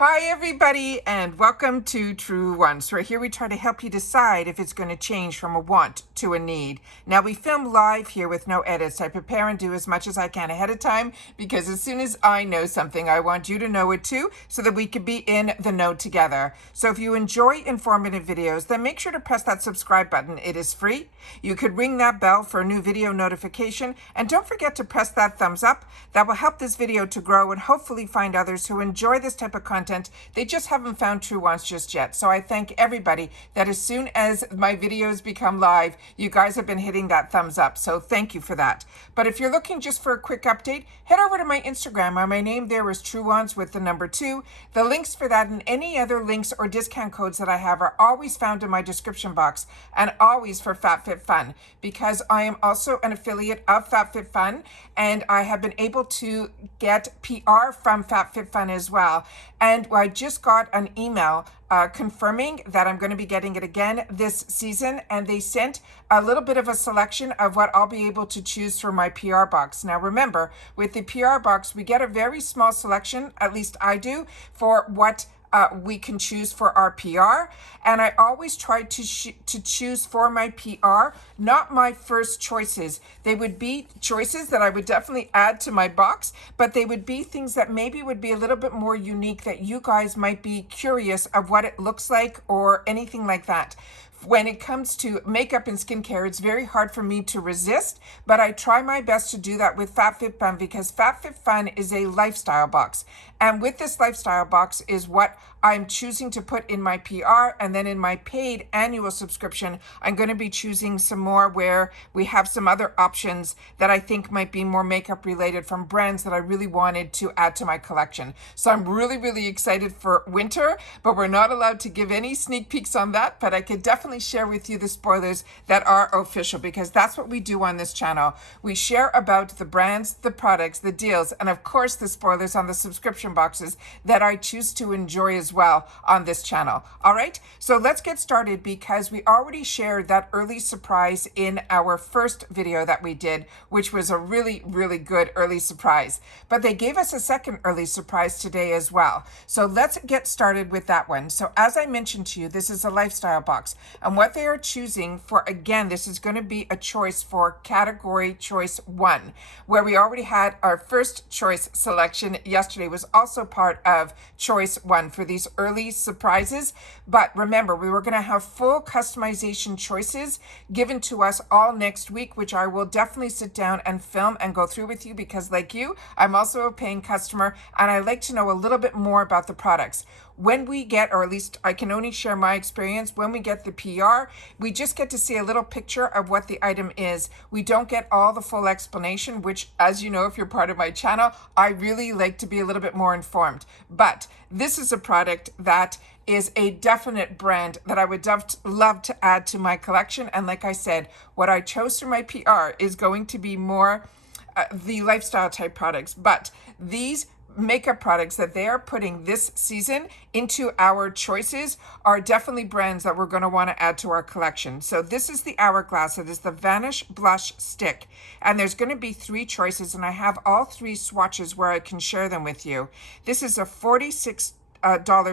Hi everybody and welcome to Truewants, where here we try to help you decide if it's going to change from a want to a need. Now we film live here with no edits. I prepare and do as much as I can ahead of time because as soon as I know something, I want you to know it too so that we can be in the know together. So if you enjoy informative videos, then make sure to press that subscribe button. It is free. You could ring that bell for a new video notification and don't forget to press that thumbs up. That will help this video to grow and hopefully find others who enjoy this type of content. They just haven't found Truewants just yet. So I thank everybody that as soon as my videos become live, you guys have been hitting that thumbs up. So thank you for that. But if you're looking just for a quick update, head over to my Instagram. My name there is Truewants with the number 2. The links for that and any other links or discount codes that I have are always found in my description box and always for FabFitFun because I am also an affiliate of FabFitFun and I have been able to get PR from FabFitFun as well. And I just got an email confirming that I'm going to be getting it again this season. And they sent a little bit of a selection of what I'll be able to choose for my PR box. Now, remember, with the PR box, we get a very small selection, at least I do, for what we can choose for our PR. And I always try to choose for my PR, not my first choices. They would be choices that I would definitely add to my box, but they would be things that maybe would be a little bit more unique that you guys might be curious of what it looks like or anything like that. When it comes to makeup and skincare, it's very hard for me to resist, but I try my best to do that with FabFitFun because FabFitFun is a lifestyle box. And with this lifestyle box is what I'm choosing to put in my PR, and then in my paid annual subscription, I'm going to be choosing some more where we have some other options that I think might be more makeup related from brands that I really wanted to add to my collection. So I'm really excited for winter, but we're not allowed to give any sneak peeks on that, but I could definitely share with you the spoilers that are official because that's what we do on this channel. We share about the brands, the products, the deals, and of course the spoilers on the subscription boxes that I choose to enjoy as well on this channel. All right, so let's get started because we already shared that early surprise in our first video that we did, which was a really good early surprise. But they gave us a second early surprise today as well. So let's get started with that one. So as I mentioned to you, this is a lifestyle box. And what they are choosing for, again, this is going to be a choice for category choice 1, where we already had our first choice selection yesterday was also part of choice 1 for these early surprises. But remember, we were going to have full customization choices given to us all next week, which I will definitely sit down and film and go through with you because like you, I'm also a paying customer and I like to know a little bit more about the products. When we get, or at least I can only share my experience, when we get the PR, we just get to see a little picture of what the item is. We don't get all the full explanation, which, as you know, if you're part of my channel, I really like to be a little bit more informed. This is a product that is a definite brand that I would love to add to my collection. And like I said, what I chose for my PR is going to be more the lifestyle type products. But these makeup products that they are putting this season into our choices are definitely brands that we're going to want to add to our collection. So this is the Hourglass. It is the Vanish Blush Stick. And there's going to be 3 choices, and I have all 3 swatches where I can share them with you. This is a $46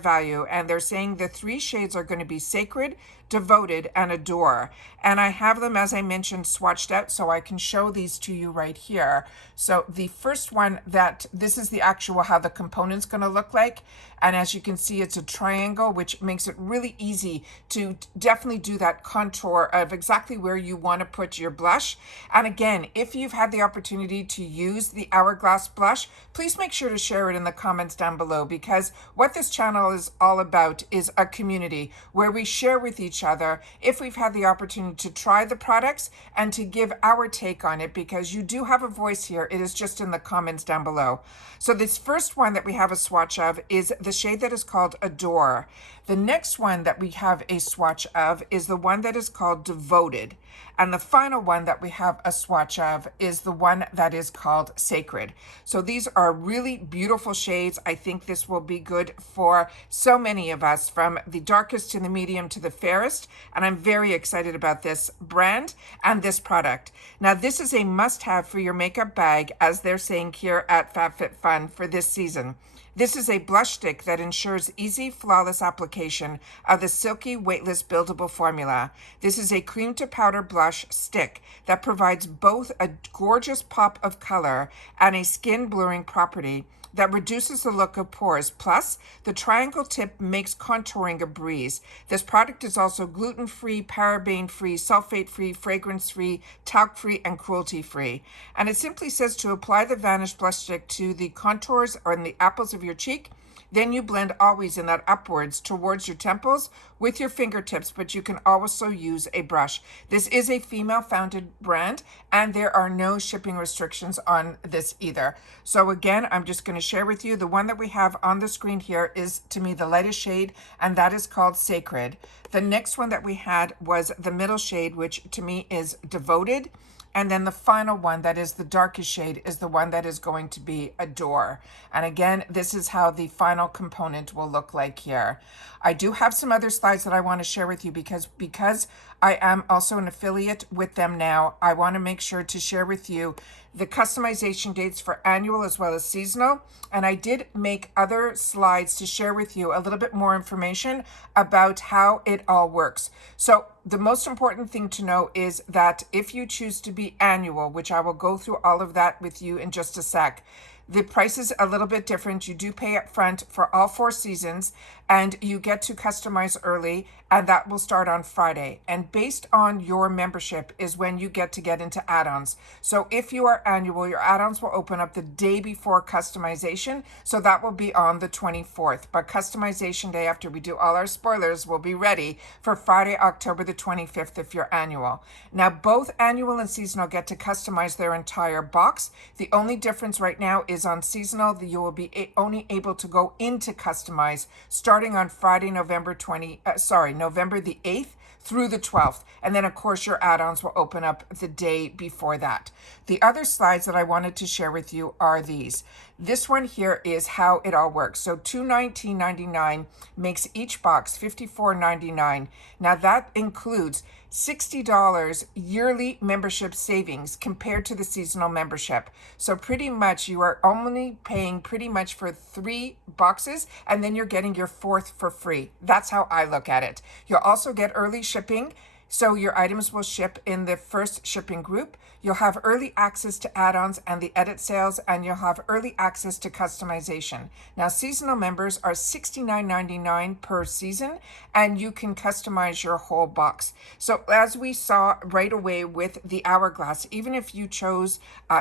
value, and they're saying the 3 shades are going to be Sacred, Devoted, and Adore. And I have them, as I mentioned, swatched out, so I can show these to you right here. So the first one, this is the actual how the component's going to look like. And as you can see, it's a triangle, which makes it really easy to definitely do that contour of exactly where you want to put your blush. And again, if you've had the opportunity to use the Hourglass blush, please make sure to share it in the comments down below because what this channel is all about is a community where we share with each other if we've had the opportunity to try the products and to give our take on it because you do have a voice here. It is just in the comments down below. So this first one that we have a swatch of is the shade that is called Adore. The next one that we have a swatch of is the one that is called Devoted. And the final one that we have a swatch of is the one that is called Sacred. So these are really beautiful shades. I think this will be good for so many of us, from the darkest to the medium to the fairest. And I'm very excited about this brand and this product. Now, this is a must-have for your makeup bag, as they're saying here at FabFitFun for this season. This is a blush stick that ensures easy, flawless application of the silky, weightless, buildable formula. This is a cream to powder blush stick that provides both a gorgeous pop of color and a skin blurring property that reduces the look of pores. Plus, the triangle tip makes contouring a breeze. This product is also gluten-free, paraben-free, sulfate-free, fragrance-free, talc-free, and cruelty-free. And it simply says to apply the Vanish Blush Stick to the contours or in the apples of your cheek. Then you blend always in that upwards towards your temples with your fingertips, but you can also use a brush. This is a female-founded brand, and there are no shipping restrictions on this either. So again, I'm just going to share with you the one that we have on the screen here is, to me, the lightest shade, and that is called Sacred. The next one that we had was the middle shade, which to me is Devoted. And then the final one, that is the darkest shade, is the one that is going to be Adore. And again, this is how the final component will look like here. I do have some other slides that I want to share with you because I am also an affiliate with them now. I want to make sure to share with you the customization dates for annual as well as seasonal. And I did make other slides to share with you a little bit more information about how it all works. So the most important thing to know is that if you choose to be annual, which I will go through all of that with you in just a sec, the price is a little bit different. You do pay up front for all 4 seasons, and you get to customize early, and that will start on Friday. And based on your membership is when you get into add-ons. So if you are annual, your add-ons will open up the day before customization. So that will be on the 24th. But customization day, after we do all our spoilers, will be ready for Friday, October the 25th if you're annual. Now, both annual and seasonal get to customize their entire box. The only difference right now is on seasonal that you will be only able to go into customize starting on Friday, November the 8th through the 12th. And then of course your add-ons will open up the day before that. The other slides that I wanted to share with you are these. This one here is how it all works. So $219.99 makes each box $54.99. Now that includes $60 yearly membership savings compared to the seasonal membership. So pretty much you are only paying pretty much for 3 boxes, and then you're getting your 4th for free. That's how I look at it. You'll also get early shipping. So your items will ship in the first shipping group. You'll have early access to add-ons and the edit sales, and you'll have early access to customization. Now, seasonal members are $69.99 per season, and you can customize your whole box. So as we saw right away with the hourglass, even if you chose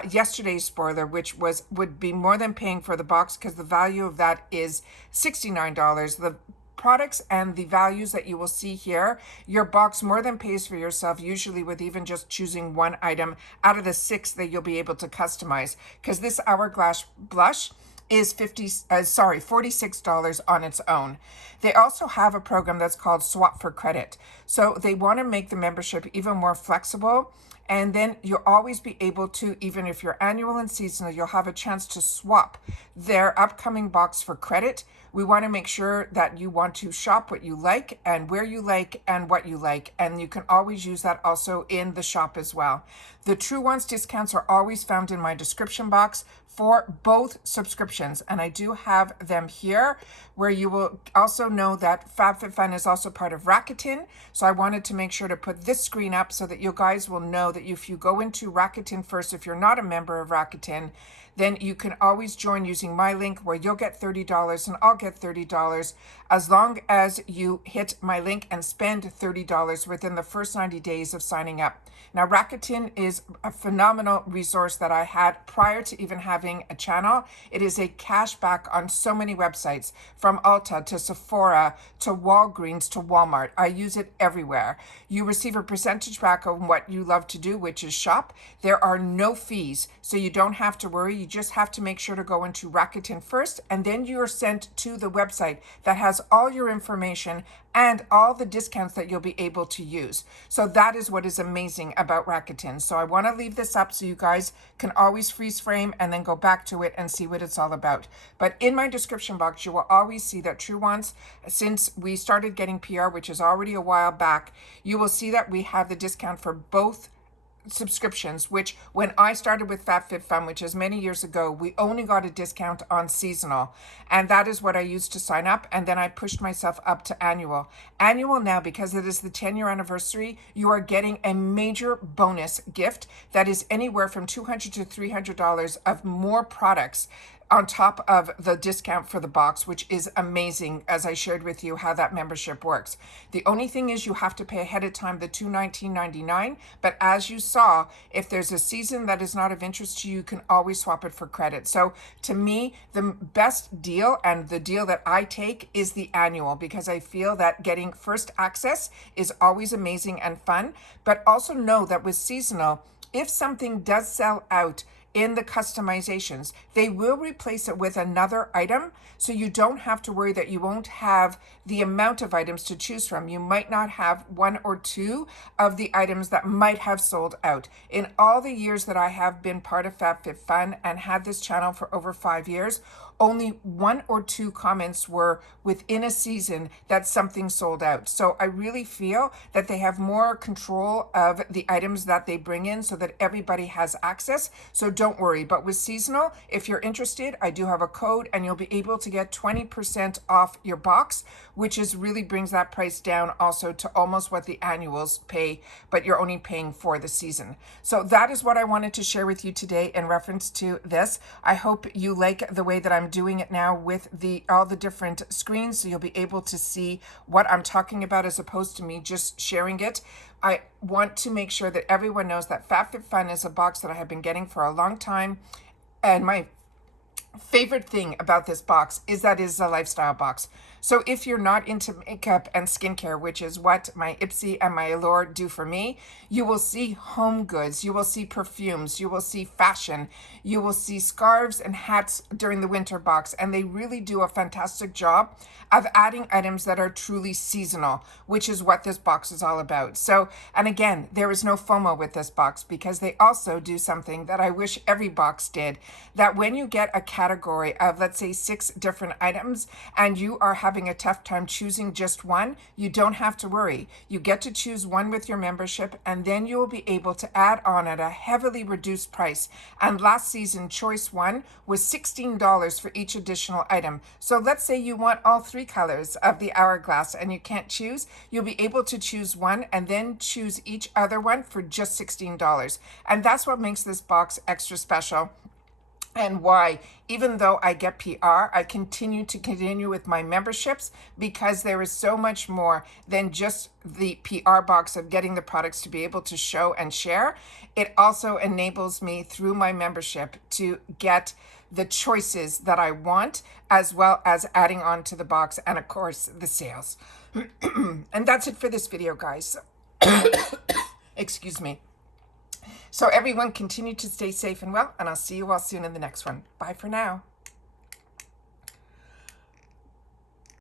yesterday's spoiler, which would be more than paying for the box because the value of that is $69, the products and the values that you will see here, your box more than pays for yourself, usually with even just choosing one item out of the 6 that you'll be able to customize, because this hourglass blush is $46 on its own. They also have a program that's called Swap for Credit. So they want to make the membership even more flexible. And then you'll always be able to, even if you're annual and seasonal, you'll have a chance to swap their upcoming box for credit. We want to make sure that you want to shop what you like and where you like and what you like. And you can always use that also in the shop as well. The Truewants discounts are always found in my description box for both subscriptions. And I do have them here, where you will also know that FabFitFun is also part of Rakuten. So I wanted to make sure to put this screen up so that you guys will know that if you go into Rakuten first, if you're not a member of Rakuten, then you can always join using my link, where you'll get $30 and I'll get $30 as long as you hit my link and spend $30 within the first 90 days of signing up. Now, Rakuten is a phenomenal resource that I had prior to even having a channel. It is a cashback on so many websites, from Ulta to Sephora to Walgreens to Walmart. I use it everywhere. You receive a percentage back on what you love to do, which is shop. There are no fees, so you don't have to worry. You just have to make sure to go into Rakuten first, and then you are sent to the website that has all your information and all the discounts that you'll be able to use. So that is what is amazing about Rakuten. So I want to leave this up so you guys can always freeze frame and then go back to it and see what it's all about. But in my description box, you will always see that Truewants, since we started getting PR, which is already a while back, you will see that we have the discount for both subscriptions, which when I started with FabFitFun, which is many years ago, we only got a discount on seasonal. And that is what I used to sign up. And then I pushed myself up to annual. Annual now, because it is the 10-year anniversary, you are getting a major bonus gift that is anywhere from $200 to $300 of more products on top of the discount for the box, which is amazing, as I shared with you how that membership works. The only thing is you have to pay ahead of time the $219.99, but as you saw, if there's a season that is not of interest to you, you can always swap it for credit. So to me, the best deal and the deal that I take is the annual, because I feel that getting first access is always amazing and fun. But also know that with seasonal, if something does sell out in the customizations, they will replace it with another item, so you don't have to worry that you won't have the amount of items to choose from. You might not have one or two of the items that might have sold out. In all the years that I have been part of FabFitFun and had this channel for over 5 years, only one or two comments were within a season that something sold out. So I really feel that they have more control of the items that they bring in so that everybody has access. So don't worry. But with seasonal, if you're interested, I do have a code and you'll be able to get 20% off your box, which is really brings that price down also to almost what the annuals pay, but you're only paying for the season. So that is what I wanted to share with you today in reference to this. I hope you like the way that I'm doing it now with all the different screens, so you'll be able to see what I'm talking about as opposed to me just sharing it. I want to make sure that everyone knows that FabFitFun is a box that I have been getting for a long time, and my favorite thing about this box is that it is a lifestyle box. So if you're not into makeup and skincare, which is what my Ipsy and my Allure do for me, you will see home goods, you will see perfumes, you will see fashion, you will see scarves and hats during the winter box. And they really do a fantastic job of adding items that are truly seasonal, which is what this box is all about. So, and again, there is no FOMO with this box, because they also do something that I wish every box did, that when you get a category of, let's say, 6 different items and you are having a tough time choosing just one, you don't have to worry. You get to choose one with your membership, and then you will be able to add on at a heavily reduced price. And last season, choice one was $16 for each additional item. So let's say you want all 3 colors of the hourglass and you can't choose, you'll be able to choose one and then choose each other one for just $16. And that's what makes this box extra special, and why, even though I get PR, I continue with my memberships, because there is so much more than just the PR box of getting the products to be able to show and share. It also enables me through my membership to get the choices that I want, as well as adding on to the box, and of course the sales. And that's it for this video, guys. Excuse me. So everyone, continue to stay safe and well, and I'll see you all soon in the next one. Bye for now.